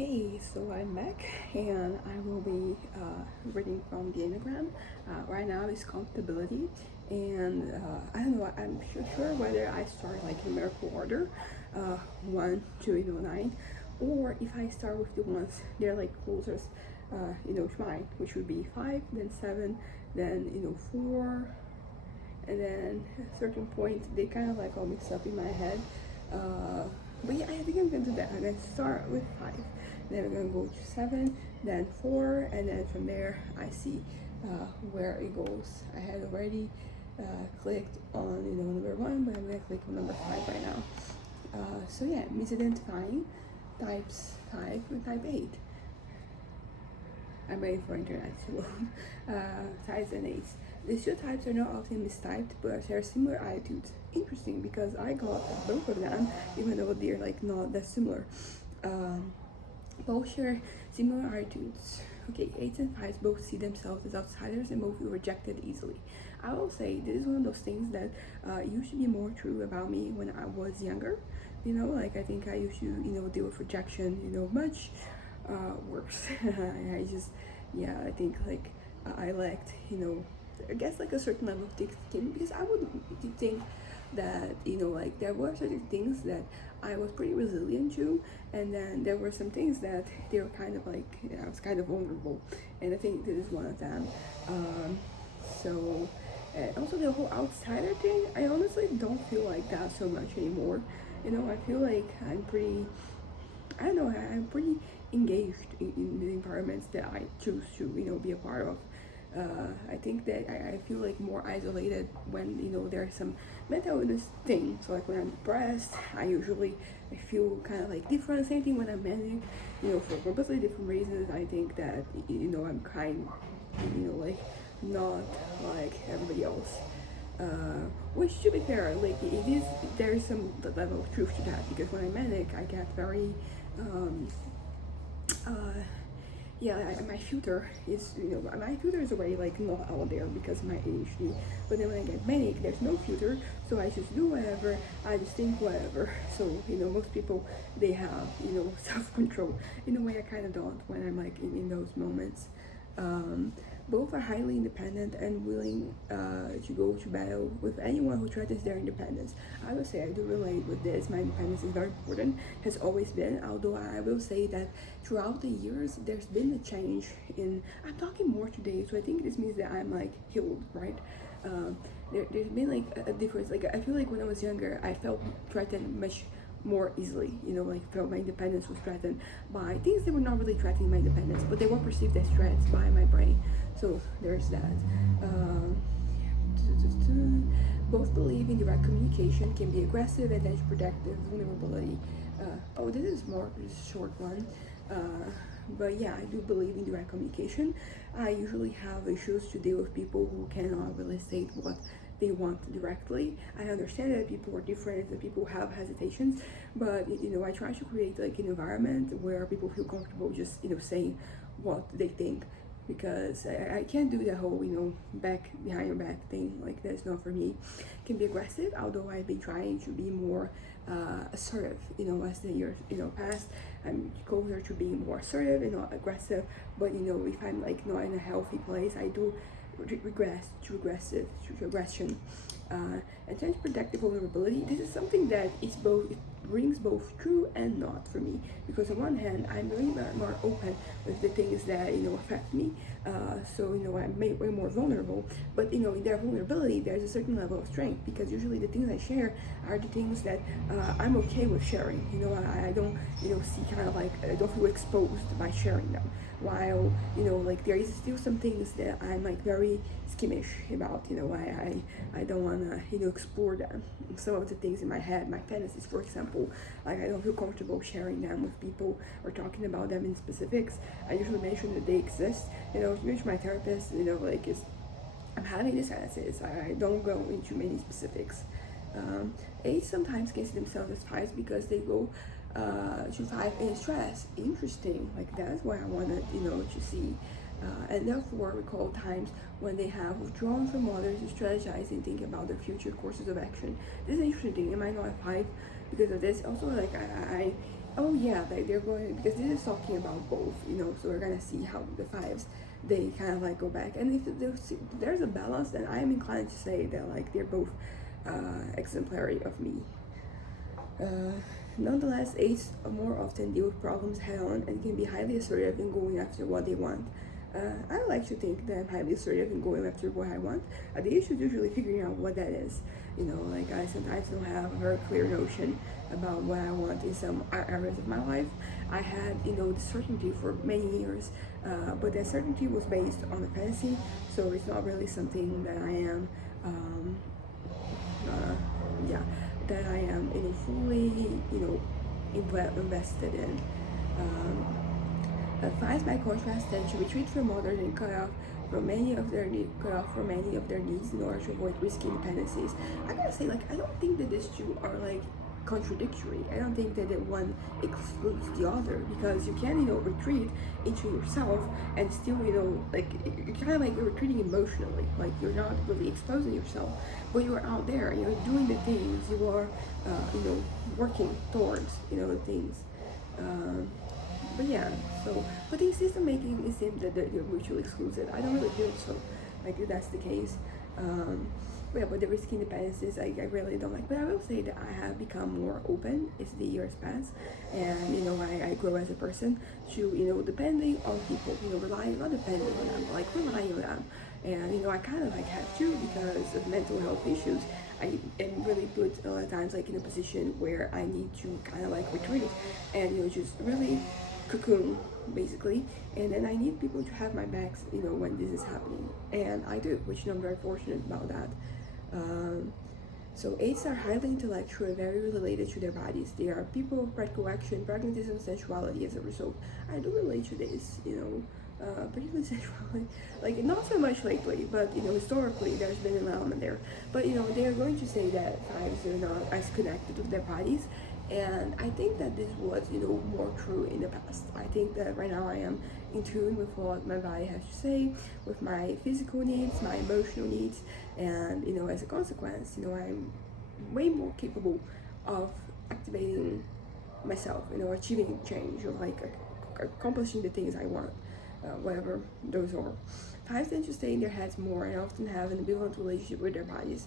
Hey, so I'm back and I will be reading from the Enneagram. Right now it's comfortability, and I don't know, I'm sure whether I start like numerical order, 1, 2, 9, or if I start with the ones they're like closest, to mine, which would be 5, then 7, then 4, and then at a certain point they kind of like all mix up in my head. But yeah, I think I'm gonna do that. I'm gonna start with 5, then I'm gonna go to 7, then 4, and then from there I see where it goes. I had already clicked on number 1, but I'm gonna click on number 5 right now. So yeah, misidentifying types 5 and type 8. I'm waiting for internet to load. Types and 8s. These two types are not often mistyped, but share similar attitudes. Interesting, because I got both of them, even though they're like not that similar. Both share similar attitudes. Okay, 8s and 5s both see themselves as outsiders and both feel rejected easily. I will say this is one of those things that used to be more true about me when I was younger. Like I think I used to, deal with rejection, much worse. I just, yeah, I think like I lacked, I guess like a certain level of thick skin, because I would think that like there were certain things that I was pretty resilient to, and then there were some things that they were kind of like, I was kind of vulnerable, and I think this is one of them. So also the whole outsider thing, I honestly don't feel like that so much anymore. I feel like I'm pretty, I don't know, I'm pretty engaged in the environments that I choose to, be a part of. I think that I feel like more isolated when, there's some mental illness thing. So like when I'm depressed, I feel kind of like different. Same thing when I'm manic, for completely different reasons. I think that, I'm kind, like not like everybody else. Which to be fair, like it is, there is some level of truth to that, because when I'm manic, I get very uh, yeah, my filter is, my filter is already like not out there because of my ADHD. But then when I get manic, there's no filter, so I just do whatever, I just think whatever. So, most people, they have, self-control. In a way, I kind of don't when I'm like in those moments. Um, Both are highly independent and willing to go to battle with anyone who threatens their independence. I would say I do relate with this. My independence is very important, has always been, although I will say that throughout the years there's been a change in, I'm talking more today, so I think this means that I'm like healed, right? There's been like a difference. Like I feel like when I was younger, I felt threatened much more easily, like felt my independence was threatened by things that were not really threatening my independence, but they were perceived as threats by my brain. So there's that. Um, Both believe in direct communication can be aggressive and edge protective vulnerability. Oh, this is more this is a short one. But yeah, I do believe in direct communication. I usually have issues to deal with people who cannot really state what they want directly. I understand that people are different, that people have hesitations, but I try to create like an environment where people feel comfortable just saying what they think, because I can't do the whole back behind your back thing. Like that's not for me. It can be aggressive, although I've been trying to be more assertive. As the years pass, I'm closer to being more assertive and not aggressive. But if I'm like not in a healthy place, I do regress to aggressive to aggression. And then protective vulnerability. This is something that is both, it rings both true and not for me, because on one hand I'm very more open with the things that affect me, so I'm way more vulnerable, but in their vulnerability there's a certain level of strength, because usually the things I share are the things that I'm okay with sharing. I don't see kind of like, I don't feel exposed by sharing them, while like there is still some things that I'm like very skimmish about. I don't want to explore them. Some of the things in my head, my fantasies for example, like I don't feel comfortable sharing them with people or talking about them in specifics. I usually mention that they exist, even to my therapist, like it's, I'm having these fantasies. I don't go into many specifics. Eights sometimes can see themselves as fives because they go to 5 in stress. Interesting. Like that's what I wanted, to see. And therefore recall times when they have withdrawn from others to strategize and think about their future courses of action. This is interesting. Am I not a 5 because of this? Also, like I Oh yeah, like they're going, because this is talking about both, so we're gonna see how the fives, they kind of like go back, and if there's a balance, then I'm inclined to say that like they're both exemplary of me. Uh, Nonetheless, eights more often deal with problems head on and can be highly assertive in going after what they want. I like to think that I'm highly assertive in going after what I want. The issue is usually figuring out what that is. Like I sometimes don't have a very clear notion about what I want in some areas of my life. I had, the certainty for many years, but that certainty was based on a fantasy, so it's not really something that I am, uh, yeah, that I am, fully, invested in. Um, Fives, by contrast, tend to retreat from others and cut off from many of their needs in order to avoid risky dependencies. I gotta say, like, I don't think that these two are like contradictory. I don't think that the one excludes the other, because you can, retreat into yourself and still, like you're kind of like retreating emotionally. Like you're not really exposing yourself, but you're out there, doing the things you are, working towards, the things. Um, but yeah, so, but the system making it seems that they're mutually exclusive. I don't really feel so, like if that's the case. Um, but yeah, but the risky independences, I really don't like. But I will say that I have become more open as the years pass, and I grow as a person to depending on people, relying, not depending on them, but like relying on them. And I kind of like have to, because of mental health issues. I am really put a lot of times like in a position where I need to kind of like retreat and just really cocoon basically, and then I need people to have my backs when this is happening, and I do, which I'm very fortunate about that. um, so eights are highly intellectual and very related to their bodies. They are people of practical action, pragmatism, sensuality as a result. I do relate to this, particularly sensuality. Like not so much lately, but historically there's been an element there. But they are going to say that fives are not as connected with their bodies, and I think that this was more true in the past. I think that right now I am in tune with what my body has to say, with my physical needs, my emotional needs, and as a consequence, I'm way more capable of activating myself, achieving change, or like accomplishing the things I want, whatever those are. Fives tend to stay in their heads more and often have an ambivalent relationship with their bodies.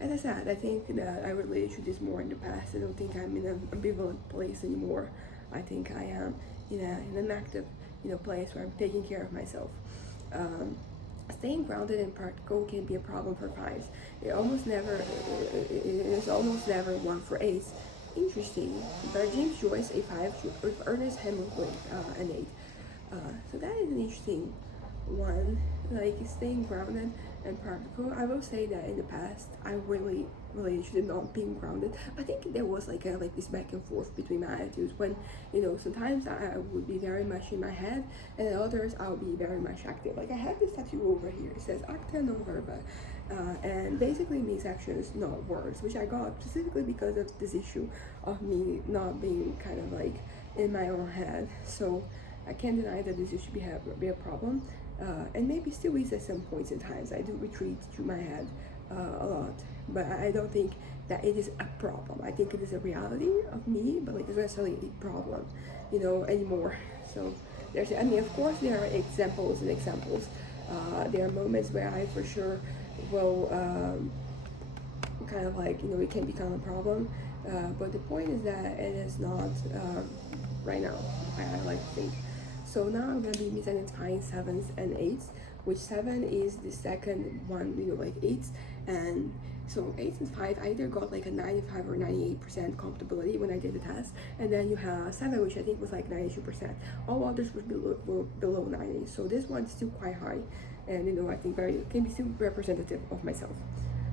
As I said, I think that I related to this more in the past. I don't think I'm in an ambivalent place anymore. I think I am in an active, place where I'm taking care of myself. Um, Staying grounded and practical can be a problem for fives. It is almost never one for eights. Interesting. By James Joyce, a five, with Ernest Hemingway, an eight. So that is an interesting one, like staying grounded and practical. I will say that in the past I really related to not being grounded. I think there was like kind of like this back and forth between my attitudes, when sometimes I would be very much in my head, and at others I'll be very much active. Like I have this tattoo over here, it says acta non verba, and basically means actions, not words, which I got specifically because of this issue of me not being kind of like in my own head. So I can't deny that this should be a problem, and maybe still is at some points in times. I do retreat to my head a lot, but I don't think that it is a problem. I think it is a reality of me, but like it's not necessarily a problem, anymore. So I mean, of course, there are examples and examples. There are moments where I for sure will kind of like it can become a problem, but the point is that it is not right now. I like to think. So now I'm gonna be misidentifying sevens and eights, which seven is the second one, like eights, and so eights and five, I either got like a 95 or 98% compatibility when I did the test, and then you have seven, which I think was like 92%. All others were below 90, so this one's still quite high, and I think can be still representative of myself.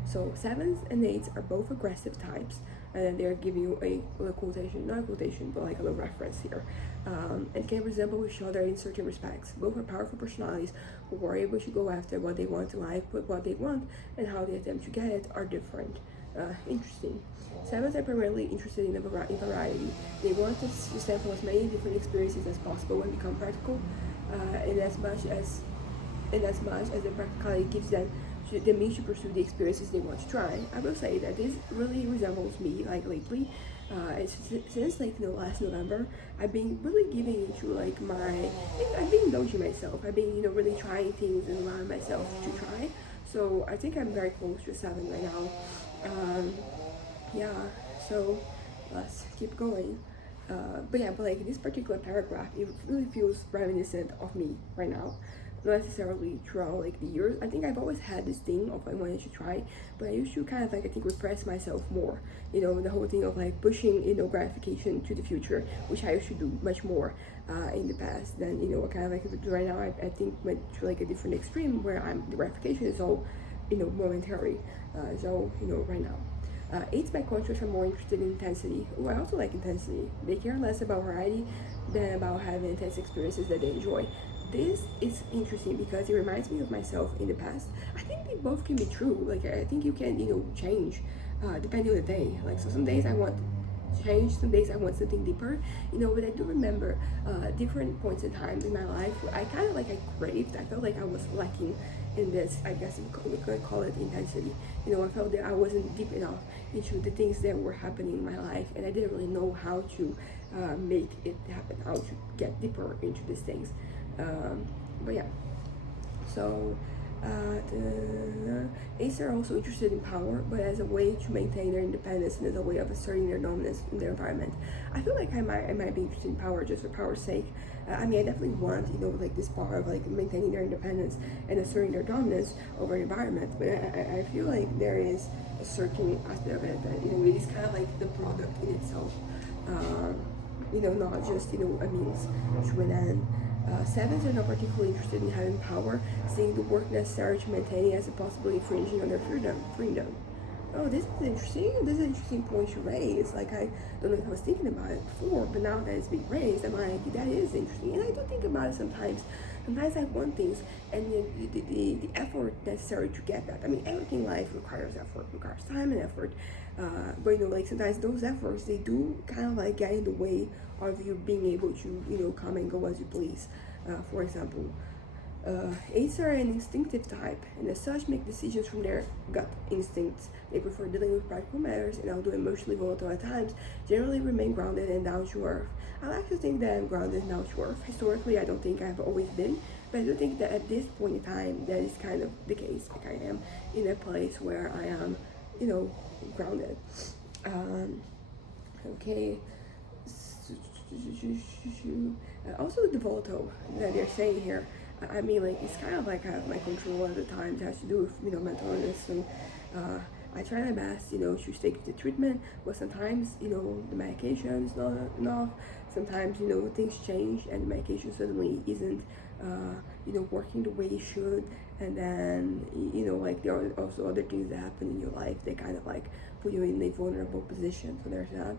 So sevens and eights are both aggressive types, and then they're giving you a little quotation, not a quotation, but like a little reference here, and can resemble each other in certain respects. Both are powerful personalities who are able to go after what they want in life, but what they want and how they attempt to get it are different. Interesting. Sevens are primarily interested in variety. They want to sample as many different experiences as possible and become practical, in as much as the practicality gives them the means to pursue the experiences they want to try. I will say that this really resembles me, like lately. Since like last November, I've been really giving into like I've been indulging myself. I've been really trying things and allowing myself to try. So I think I'm very close to 7 right now. Yeah, so let's keep going. But like this particular paragraph, it really feels reminiscent of me right now. Not necessarily throughout like the years. I think I've always had this thing of like wanting to try, but I used to kind of like I think repress myself more. The whole thing of like pushing gratification to the future, which I used to do much more in the past than kind of like right now. I think went to like a different extreme where the gratification is all momentary. So right now. Aids by contrast are more interested in intensity. Oh, I also like intensity. They care less about variety than about having intense experiences that they enjoy. This is interesting because it reminds me of myself in the past. I think they both can be true. Like I think you can change depending on the day. Like so, some days I want change, some days I want something deeper. But I do remember different points in time in my life where I kind of like I craved. I felt like I was lacking in this. I guess we could call it intensity. I felt that I wasn't deep enough into the things that were happening in my life, and I didn't really know how to make it happen, how to get deeper into these things. But yeah, so Aces are also interested in power, but as a way to maintain their independence and as a way of asserting their dominance in their environment. I feel like I might be interested in power just for power's sake. I definitely want, like this power of like maintaining their independence and asserting their dominance over the environment. But I feel like there is a certain aspect of it that, it is kind of like the product in itself. Not just, a means to an end. Sevens are not particularly interested in having power, seeing the work necessary to maintain it as a possibly infringing on their freedom. Oh, this is interesting. This is an interesting point to raise. Like, I don't know if I was thinking about it before, but now that it's being raised, I'm like, that is interesting. And I do think about it sometimes. Sometimes I want things, and the effort necessary to get that. Everything in life requires effort, requires time and effort. But, like, sometimes those efforts, they do kind of, like, get in the way of you being able to, come and go as you please. For example, Eights are an instinctive type, and as such make decisions from their gut instincts. They prefer dealing with practical matters, and although emotionally volatile at times, generally remain grounded and down to earth. I like to think that I'm grounded and down to earth. Historically, I don't think I've always been, but I do think that at this point in time, that is kind of the case. Like I am in a place where I am, grounded. Okay. Also, the volatile that they're saying here. Like it's kind of like I have my control at the time. It has to do with mental illness, and I try my best to stick to the treatment, but sometimes the medication is not enough. Sometimes things change and the medication suddenly isn't working the way it should, and then like there are also other things that happen in your life that kind of like put you in a vulnerable position. So there's that.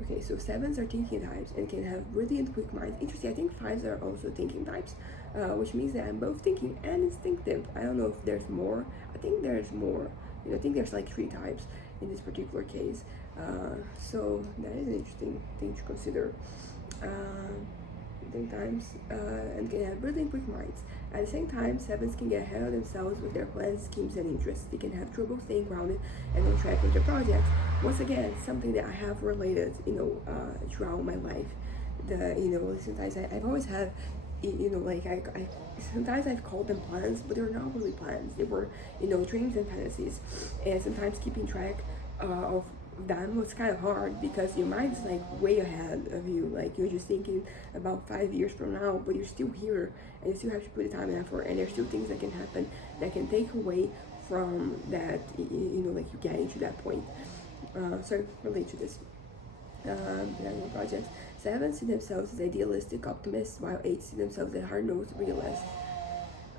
Okay, so sevens are thinking types and can have brilliant, quick minds. Interesting. I think fives are also thinking types, which means that I'm both thinking and instinctive. I don't know if there's more. I think there's more. I think there's like 3 types in this particular case. So that is an interesting thing to consider. Times and can have brilliant, quick minds. At the same time, sevens can get ahead of themselves with their plans, schemes, and interests. They can have trouble staying grounded and on track with their projects. Once again, something that I have related, throughout my life. Sometimes I've always had, like I sometimes I've called them plans, but they're not really plans. They were, dreams and fantasies. And sometimes keeping track of them was kind of hard because your mind is like way ahead of you. Like you're just thinking about 5 years from now, but you're still here and you still have to put the time and effort, and there's still things that can happen that can take away from that, like you getting to that point. So I relate to this. Projects. Sevens see themselves as idealistic optimists, while eights see themselves as hard-nosed realists.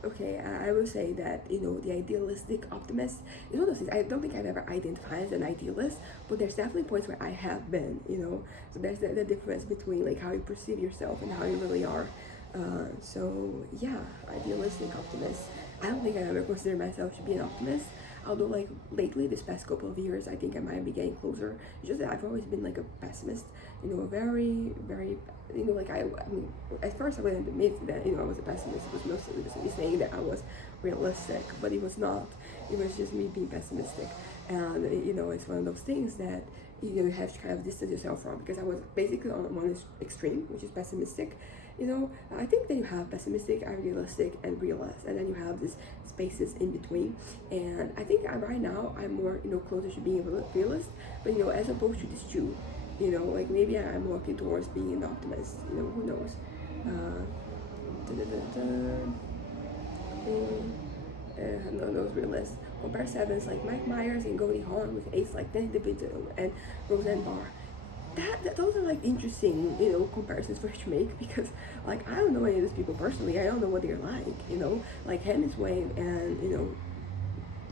Okay, I will say that, the idealistic optimist is one of those things. I don't think I've ever identified as an idealist, but there's definitely points where I have been, so there's the difference between like how you perceive yourself and how you really are. So yeah, idealistic optimist. I don't think I ever consider myself to be an optimist, although like lately, this past couple of years, I think I might be getting closer. It's just that I've always been like a pessimist, very, very, like I mean, at first I wouldn't admit that, I was a pessimist. It was mostly just me saying that I was realistic, but it was not. It was just me being pessimistic. And, it's one of those things that, you have to kind of distance yourself from, because I was basically on one extreme, which is pessimistic. I think that you have pessimistic, idealistic, and realist, and then you have these spaces in between. And I think right now I'm more closer to being a realist, but as opposed to these two, like maybe I'm working towards being an optimist. Who knows? Da, da, da, da. No, those realists. Compare sevens like Mike Myers and Goldie Hawn with eights like Danny DeVito and Roseanne Barr. Those are like interesting, comparisons for you to make, because like I don't know any of these people personally. I don't know what they're like Hemingway and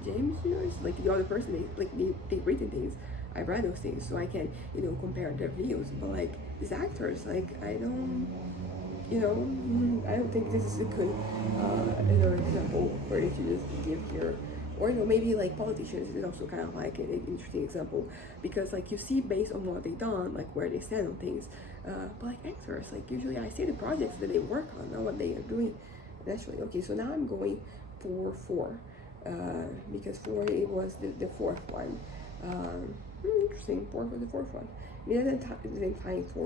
James, it's like the other person. They written things. I read those things, so I can compare their views. But like these actors, like I don't think this is a good example for you to just give here. Or maybe like politicians is also kind of like an interesting example, because like you see based on what they've done, like where they stand on things. But like actors, like usually I see the projects that they work on, not what they are doing naturally. Okay, so now I'm going for 4, because 4 it was the fourth one. Interesting, 4 was the fourth one. Midnight in Time 4